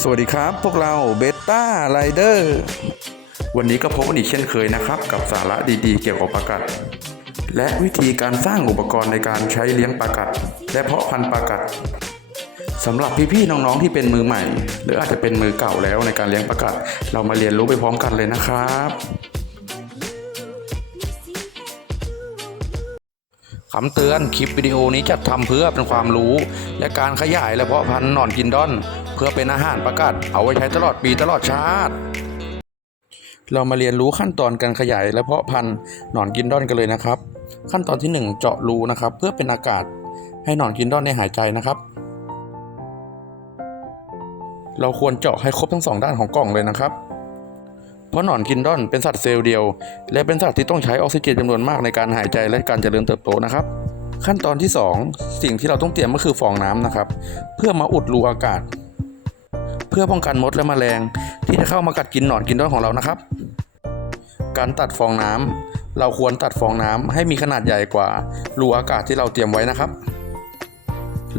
สวัสดีครับพวกเราเบต้าไรเดอร์วันนี้ก็พบกันอีกเช่นเคยนะครับ กับสาระดีๆ เกี่ยวกับปลากัด และวิธีการสร้างอุปกรณ์ในการใช้เลี้ยงปลากัด และเพาะพันธุ์ปลากัดสำหรับพี่ๆน้องๆที่เป็นมือใหม่ หรืออาจจะเป็นมือเก่าแล้วในการเลี้ยงปลากัด เรามาเรียนรู้ไปพร้อมกันเลยนะครับคำเตือนคลิปวิดีโอนี้จัดทำเพื่อเป็นความรู้ และการขยายและเพาะพันธุ์หนอนกินดอน พื่อเป็นอาหารประกาศเอาไว้ใช้ตลอดปีตลอดชาติ เรามาเรียนรู้ขั้นตอนการขยายและเพาะพันธุ์หนอนกินดอนกันเลยนะครับ ขั้นตอนที่ 1 เจาะรูนะครับ เพื่อเป็นอากาศให้หนอนกินดอนได้หายใจนะครับ เราควรเจาะให้ครบทั้งสองด้านของกล่องเลยนะครับเพราะหนอนกินดอนเป็นสัตว์เซลล์เดียว และเป็นสัตว์ที่ต้องใช้ออกซิเจนจำนวนมากในการหายใจและการเจริญเติบโตนะครับ ขั้นตอนที่ 2 สิ่งที่เราต้องเตรียมก็คือฟองน้ำนะครับ เพื่อมาอุดรูอากาศ เพื่อป้องกันมดและแมลง ที่จะเข้ามากัดกินหนอนกินดอนของเรานะครับ การตัดฟองน้ำเราควรตัดฟองน้ำให้มีขนาดใหญ่กว่ารูอากาศที่เราเตรียมไว้นะครับ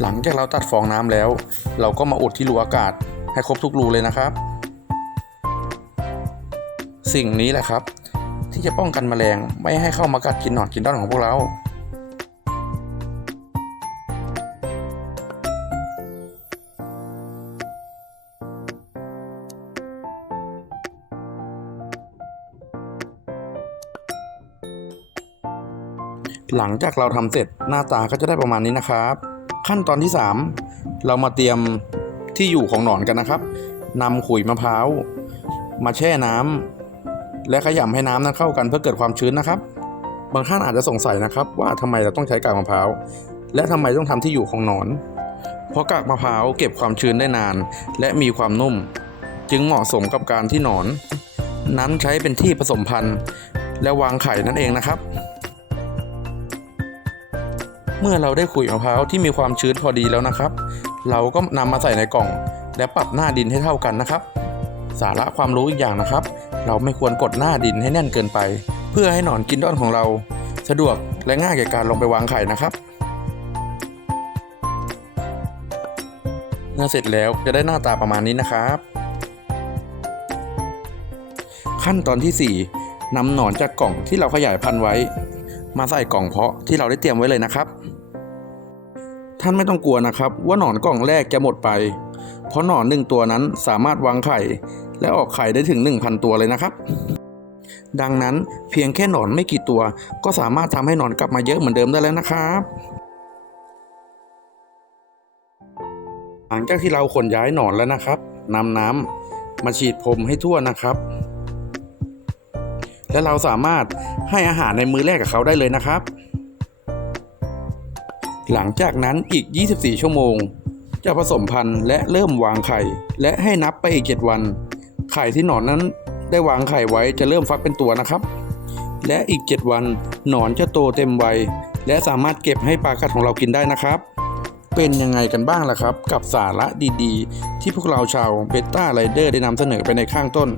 หลังจากเราตัดฟองน้ำแล้ว เราก็มาอุดที่รูอากาศให้ครบทุกรูเลยนะครับ สิ่งนี้แหละครับ ที่จะป้องกันแมลงไม่ให้เข้ามากัดกินหนอนกินด้อนของพวกเรา หลังจากเราทำเสร็จหน้าตาก็จะได้ประมาณนี้นะครับ ขั้นตอนที่ 3 เรามาเตรียมที่อยู่ของหนอนกันนะครับนำขุยมะพร้าวมาแช่น้ำและขยำให้น้ำนั้นเข้ากันเพื่อเกิดความชื้นนะครับ บางท่านอาจจะสงสัยนะครับ ว่าทำไมเราต้องใช้กากมะพร้าวและทำไมต้องทำที่อยู่ของหนอน เพราะกากมะพร้าวเก็บความชื้นได้นาน และมีความนุ่ม จึงเหมาะสมกับการที่หนอน นั้นใช้เป็นที่ผสมพันธุ์ และวางไข่นั่นเองนะครับ เมื่อเราได้ขุยมะพร้าวที่มีความชื้นพอดีแล้วนะครับ เราก็นำมาใส่ในกล่อง และปรับหน้าดินให้เท่ากันนะครับ สาระความรู้อีกอย่างนะครับ เราไม่ควรกดหน้าดินให้แน่นเกินไป เพื่อให้หนอนกินด้อนของเรา สะดวกและง่ายแก่การลงไปวางไข่นะครับเมื่อเสร็จแล้วจะได้หน้าตาประมาณนี้นะครับ ขั้นตอนที่ 4นำหนอนจากกล่องที่เราขยายพันธุ์ไว้ มาใส่กล่องเพาะที่เราได้เตรียมไว้เลยนะครับ ท่านไม่ต้องกลัวนะครับ ว่าหนอนกล่องแรกจะหมดไป เพราะหนอนหนึ่งตัวนั้นสามารถวางไข่ และออกไข่ได้ถึง 1,000 ตัวเลยนะครับ ดังนั้นเพียงแค่หนอนไม่กี่ตัว ก็สามารถทำให้หนอนกลับมาเยอะเหมือนเดิมได้แล้วนะครับหลังจากที่เราขนย้ายหนอนแล้วนะครับนำน้ำมาฉีดพรมให้ทั่วนะครับ และเราสามารถให้อาหารในมือแรกกับเขาได้เลยนะครับ หลังจากนั้นอีก 24 ชั่วโมง จะผสมพันธุ์และเริ่มวางไข่ และให้นับไปอีก 7 วัน ไข่ที่หนอนนั้นได้วางไข่ไว้จะเริ่มฟักเป็นตัวนะครับ และอีก 7 วันหนอนจะโตเต็มวัยและสามารถเก็บให้ปลากัดของเรากินได้นะครับ เป็นยังไงกันบ้างล่ะครับ กับสาระดีๆ ที่พวกเราชาวเบต้าไรเดอร์ได้นำเสนอไปในข้างต้น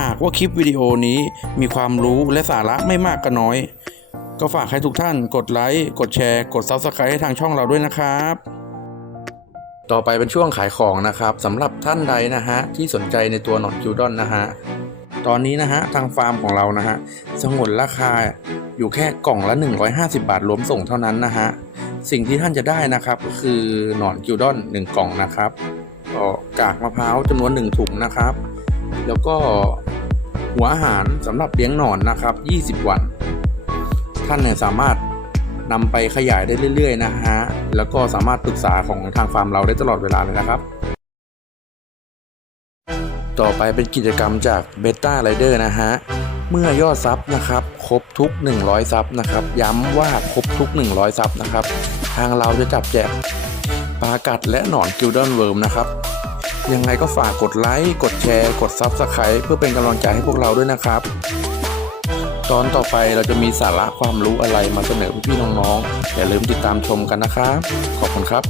หากว่าคลิปวิดีโอนี้มีความรู้และสาระไม่มากก็น้อย ก็ฝากให้ทุกท่านกดไลค์ กดแชร์ กด Subscribe ให้ทางช่องเราด้วยนะครับ ต่อไปเป็นช่วงขายของนะครับสำหรับท่านใดนะฮะที่สนใจในตัวหนอนคิวดอนนะฮะตอนนี้นะฮะทางฟาร์มของเรานะฮะสงวนราคาอยู่แค่กล่องละ 150 บาทรวมส่งเท่านั้นนะฮะสิ่งที่ท่านจะได้นะครับก็คือหนอนกิวดอน 1 กล่องนะครับก็กากมะพร้าวจำนวน 1 ถุงนะครับ แล้วก็หัวอาหารสำหรับเลี้ยงหนอนนะครับ 20 วัน ท่านเนี่ยสามารถนำไปขยายได้เรื่อยๆนะฮะ แล้วก็สามารถปรึกษาของทางฟาร์มเราได้ตลอดเวลาเลยนะครับ ต่อไปเป็นกิจกรรมจากเบต้าไรเดอร์นะฮะ เมื่อยอดซับนะครับ ครบทุก 100 ซับนะครับ ย้ำว่าครบทุก 100 ซับนะครับ ทางเราจะจับแจกปลากัดและหนอนกิลดอนเวิร์มนะครับ ยังไงก็ฝากกดไลค์ กดแชร์ กดซับสไคร b ์เพื่อเป็นกำลังใจให้พวกเราด้วยนะครับ ตอนต่อไปเราจะมีสาระความรู้อะไรมาเสนอพี่ๆน้องๆ อย่าลืมติดตามชมกันนะครับ ขอบคุณครับ